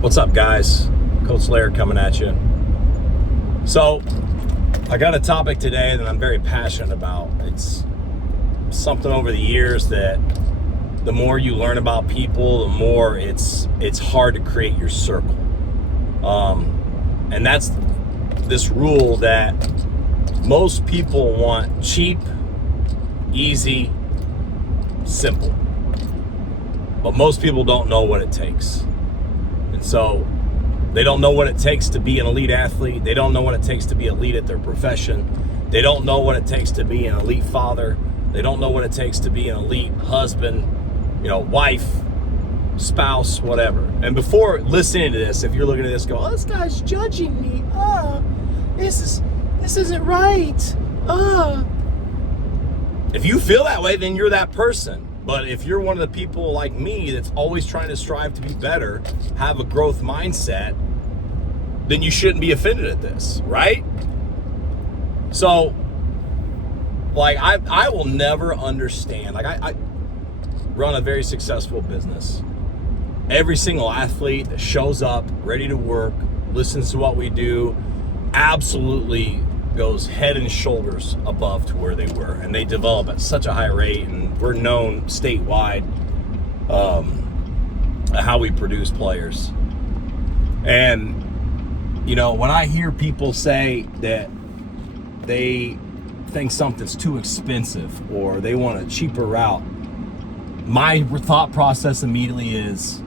What's up, guys? Coach Laird coming at you. So, I got a topic today that I'm very passionate about. It's something over the years that the more you learn about people, the more it's hard to create your circle. And that's this rule that most people want cheap, easy, simple. But most people don't know what it takes. And so they don't know what it takes to be an elite athlete. They don't know what it takes to be elite at their profession. They don't know what it takes to be an elite father. They don't know what it takes to be an elite husband, wife, spouse, whatever. And before listening to this, if you're looking at this, go, "Oh, this guy's judging me. This isn't right. If you feel that way, then you're that person. But if you're one of the people like me that's always trying to strive to be better, have a growth mindset, then you shouldn't be offended at this, right? So, I will never understand. I run a very successful business. Every single athlete that shows up, ready to work, listens to what we do, absolutely goes head and shoulders above to where they were, and they develop at such a high rate, and we're known statewide how we produce players. And when I hear people say that they think something's too expensive or they want a cheaper route, my thought process immediately is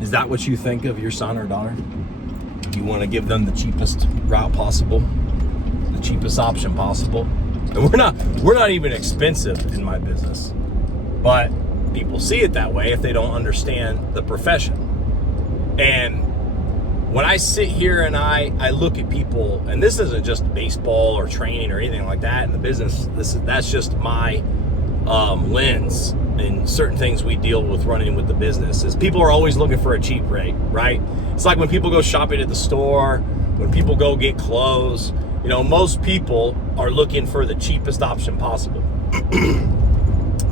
that what you think of your son or daughter? You want to give them the cheapest route possible, the cheapest option possible? And we're not even expensive in my business, but people see it that way if they don't understand the profession. And when I sit here and I look at people, and this isn't just baseball or training or anything like that in the business, that's just my lens and certain things we deal with running with the business, is people are always looking for a cheap rate, right? It's like when people go shopping at the store, when people go get clothes, most people are looking for the cheapest option possible.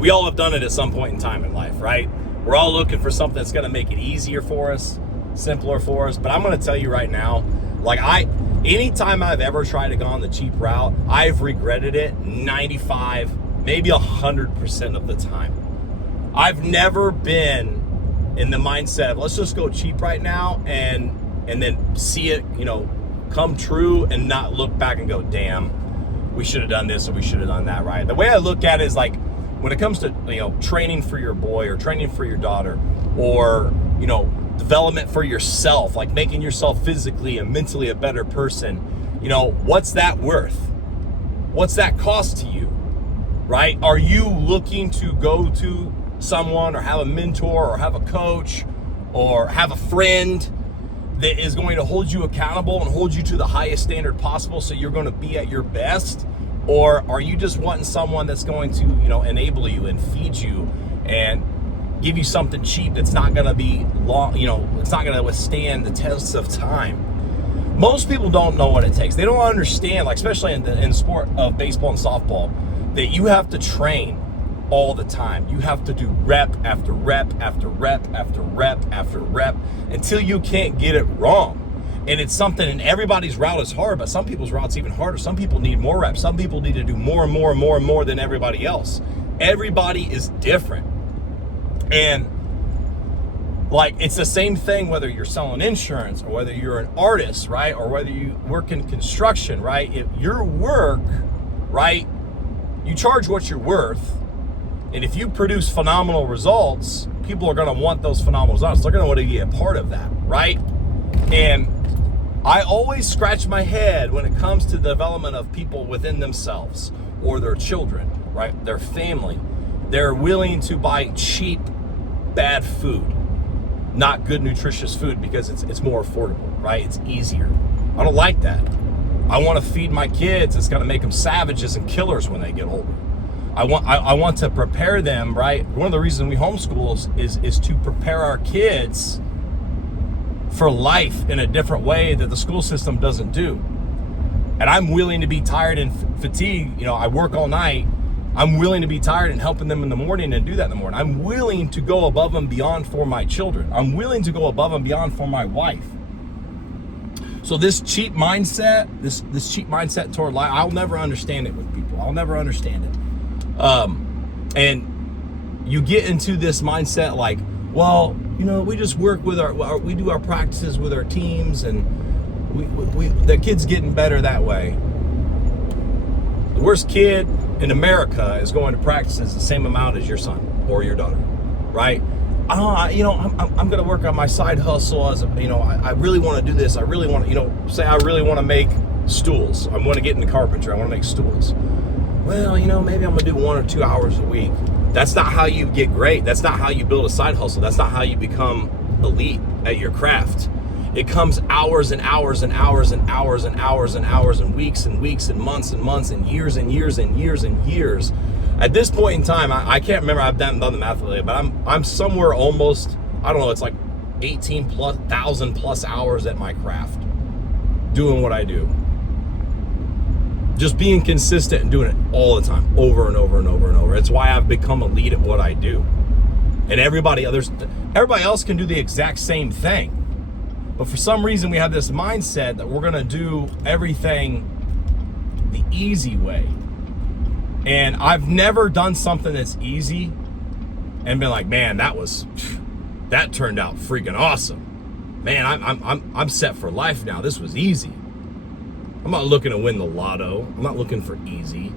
We all have done it at some point in time in life, right? We're all looking for something that's going to make it easier for us, simpler for us. But I'm going to tell you right now, anytime I've ever tried to go on the cheap route, I've regretted it 95, maybe 100% of the time. I've never been in the mindset of, let's just go cheap right now and then see it, come true and not look back and go, damn, we should have done this or we should have done that, right? The way I look at it is when it comes to, training for your boy or training for your daughter, or, development for yourself, like making yourself physically and mentally a better person, what's that worth? What's that cost to you, right? Are you looking to go to someone or have a mentor or have a coach or have a friend that is going to hold you accountable and hold you to the highest standard possible so you're going to be at your best? Or are you just wanting someone that's going to, enable you and feed you and give you something cheap that's not going to be long, it's not going to withstand the tests of time? Most people don't know what it takes. They don't understand, especially in the sport of baseball and softball, that you have to train all the time. You have to do rep after rep after rep after rep after rep until you can't get it wrong. And it's something, and everybody's route is hard, but some people's route's even harder. Some people need more reps. Some people need to do more and more and more and more than everybody else. Everybody is different. And it's the same thing whether you're selling insurance or whether you're an artist, right? Or whether you work in construction, right? If your work, right, you charge what you're worth. And if you produce phenomenal results, people are going to want those phenomenal results. They're going to want to be a part of that, right? And I always scratch my head when it comes to the development of people within themselves or their children, right? Their family. They're willing to buy cheap, bad food, not good, nutritious food, because it's more affordable, right? It's easier. I don't like that. I want to feed my kids. It's going to make them savages and killers when they get older. I want to prepare them, right? One of the reasons we homeschool is to prepare our kids for life in a different way that the school system doesn't do. And I'm willing to be tired and fatigued. I work all night I'm willing to be tired and helping them in the morning and do that in the morning. I'm willing to go above and beyond for my children. I'm willing to go above and beyond for my wife. So this cheap mindset, this cheap mindset toward life, I'll never understand it with people. I'll never understand it. And you get into this mindset like, well, we just work with we do our practices with our teams, and the kid's getting better that way. The worst kid in America is going to practices the same amount as your son or your daughter, right? I'm going to work on my side hustle as I really want to do this. I really want to, say I really want to make stools. I want to get into carpentry. I want to make stools. Well, maybe I'm going to do 1 or 2 hours a week. That's not how you get great. That's not how you build a side hustle. That's not how you become elite at your craft. It comes hours and hours and hours and hours and hours and hours and weeks and weeks and months and years and years and years and years. At this point in time, I can't remember. I've done the math lately, but I'm somewhere almost, I don't know, it's like 18,000 plus hours at my craft, doing what I do. Just being consistent and doing it all the time, over and over and over and over. It's why I've become elite at what I do. And everybody else can do the exact same thing. But for some reason, we have this mindset that we're gonna do everything the easy way. And I've never done something that's easy and been like, man, that turned out freaking awesome. Man, I'm set for life now. This was easy. I'm not looking to win the lotto. I'm not looking for easy.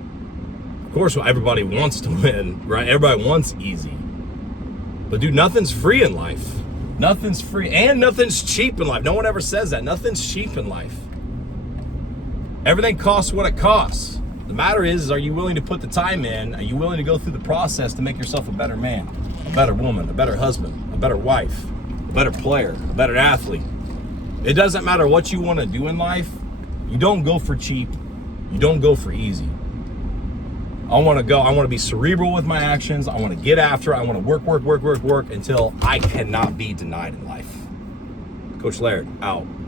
Of course, everybody wants to win, right? Everybody wants easy. But dude, nothing's free in life. Nothing's free, and nothing's cheap in life. No one ever says that. Nothing's cheap in life. Everything costs what it costs. The matter is, are you willing to put the time in? Are you willing to go through the process to make yourself a better man, a better woman, a better husband, a better wife, a better player, a better athlete? It doesn't matter what you want to do in life. You don't go for cheap. You don't go for easy. I want to be cerebral with my actions. I want to get after it. I want to work until I cannot be denied in life. Coach Laird, out.